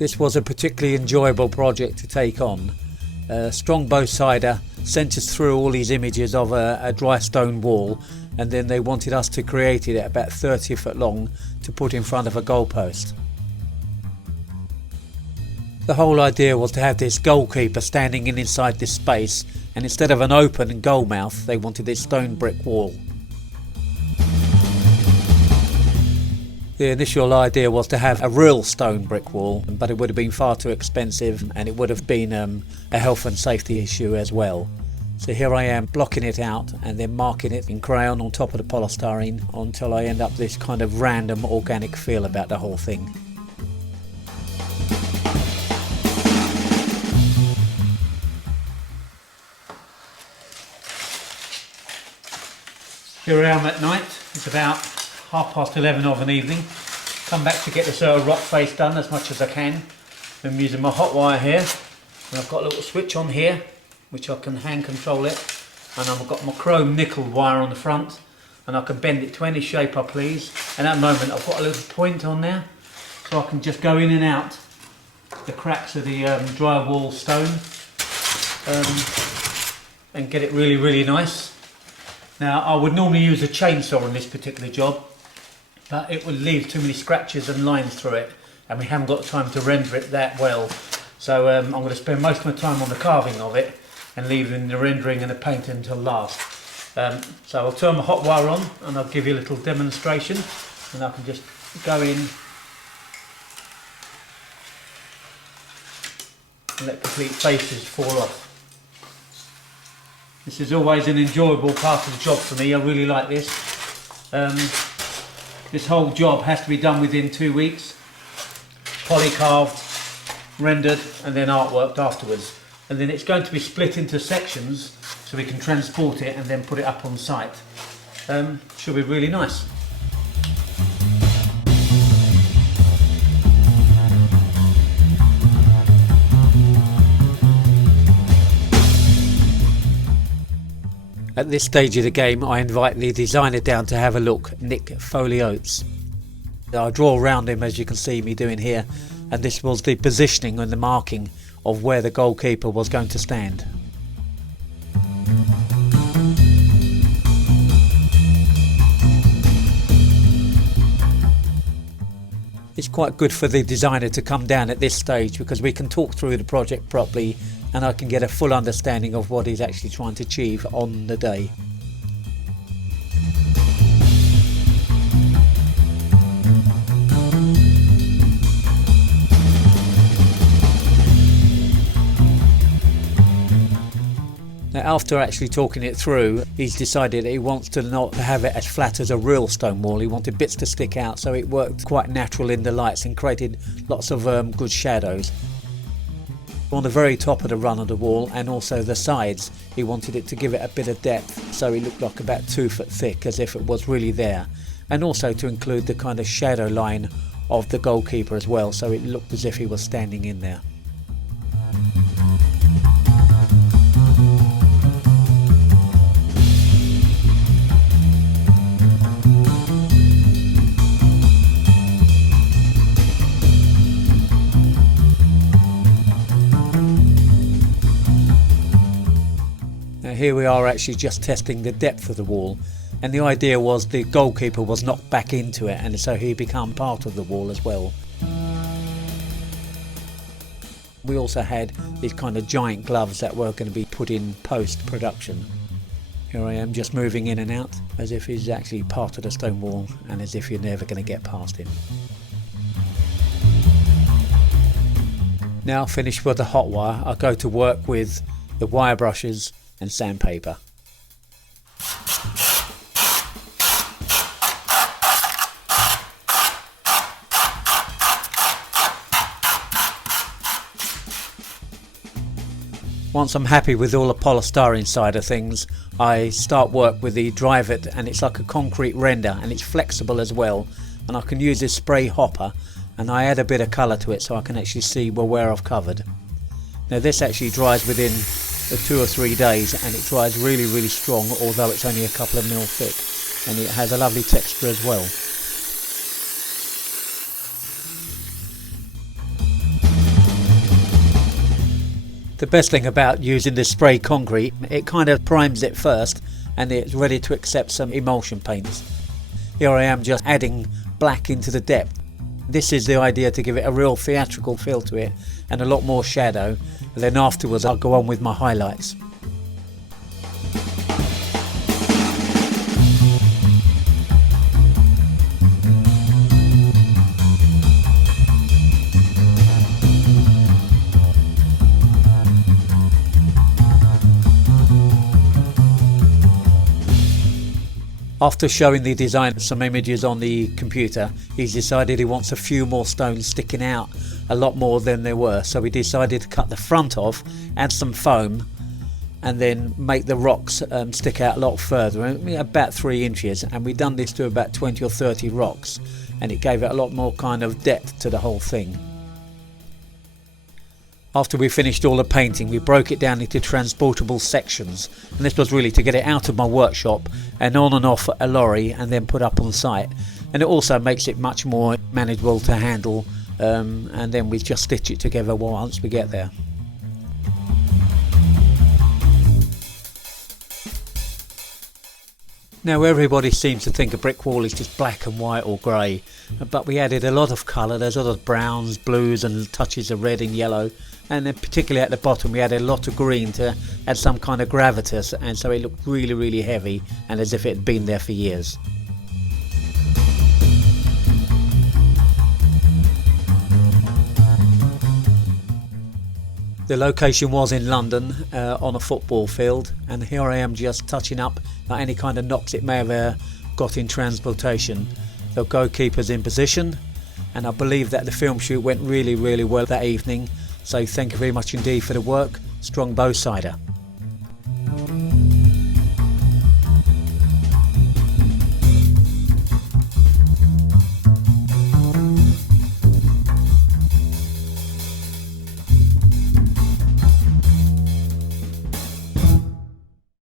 This was a particularly enjoyable project to take on. Strongbow cider sent us through all these images of a dry stone wall, and then they wanted us to create it at about 30 foot long to put in front of a goalpost. The whole idea was to have this goalkeeper standing inside this space, and instead of an open goal mouth they wanted this stone brick wall. The initial idea was to have a real stone brick wall, but it would have been far too expensive and it would have been a health and safety issue as well. So here I am blocking it out and then marking it in crayon on top of the polystyrene until I end up this kind of random organic feel about the whole thing. Here I am at night. It's about 11:30 of an evening. Come back to get this rock face done as much as I can. I'm using my hot wire here, and I've got a little switch on here which I can hand control it, and I've got my chrome nickel wire on the front, and I can bend it to any shape I please. And at the moment I've got a little point on there, so I can just go in and out the cracks of the drywall stone and get it really nice. Now I would normally use a chainsaw on this particular job, but it would leave too many scratches and lines through it, and we haven't got time to render it that well. So I'm going to spend most of my time on the carving of it and leaving the rendering and the painting until last. So I'll turn my hot wire on and I'll give you a little demonstration, and I can just go in and let complete faces fall off. This is always an enjoyable part of the job for me. I really like this. This whole job has to be done within 2 weeks. Poly carved, rendered, and then artworked afterwards. And then it's going to be split into sections so we can transport it and then put it up on site. Should be really nice. At this stage of the game I invite the designer down to have a look, Nick Foley-Oates. I draw around him as you can see me doing here, and this was the positioning and the marking of where the goalkeeper was going to stand. It's quite good for the designer to come down at this stage because we can talk through the project properly and I can get a full understanding of what he's actually trying to achieve on the day. Now, after actually talking it through, he's decided that he wants to not have it as flat as a real stone wall. He wanted bits to stick out, so it worked quite natural in the lights and created lots of good shadows. On the very top of the run of the wall and also the sides, he wanted it to give it a bit of depth, so it looked like about 2 foot thick, as if it was really there, and also to include the kind of shadow line of the goalkeeper as well, so it looked as if he was standing in there. Here we are actually just testing the depth of the wall, and the idea was the goalkeeper was knocked back into it and so he became part of the wall as well. We also had these kind of giant gloves that were going to be put in post-production. Here I am just moving in and out as if he's actually part of the stone wall and as if you're never going to get past him. Now finished with the hot wire, I go to work with the wire brushes and sandpaper. Once I'm happy with all the polystyrene side of things, I start work with the Advert, and it's like a concrete render and it's flexible as well, and I can use this spray hopper and I add a bit of colour to it so I can actually see where I've covered. Now this actually dries within 2 or 3 days and it dries really strong, although it's only a couple of mil thick, and it has a lovely texture as well. The best thing about using this spray concrete, it kind of primes it first and it's ready to accept some emulsion paints. Here I am just adding black into the depth. This is the idea, to give it a real theatrical feel to it and a lot more shadow, and then afterwards I'll go on with my highlights. After showing the designer some images on the computer, he's decided he wants a few more stones sticking out a lot more than there were. So we decided to cut the front off, add some foam, and then make the rocks stick out a lot further, about 3 inches. And we've done this to about 20 or 30 rocks, and it gave it a lot more kind of depth to the whole thing. After we finished all the painting, we broke it down into transportable sections, and this was really to get it out of my workshop and on and off a lorry and then put up on site. And it also makes it much more manageable to handle, and then we just stitch it together once we get there. Now everybody seems to think a brick wall is just black and white or grey, but we added a lot of colour. There's a lot of browns, blues and touches of red and yellow, and then particularly at the bottom we added a lot of green to add some kind of gravitas, and so it looked really heavy and as if it had been there for years. The location was in London, on a football field, and here I am just touching up any kind of knocks it may have got in transportation. The goalkeeper's in position, and I believe that the film shoot went really well that evening. So thank you very much indeed for the work. Strongbow Cider.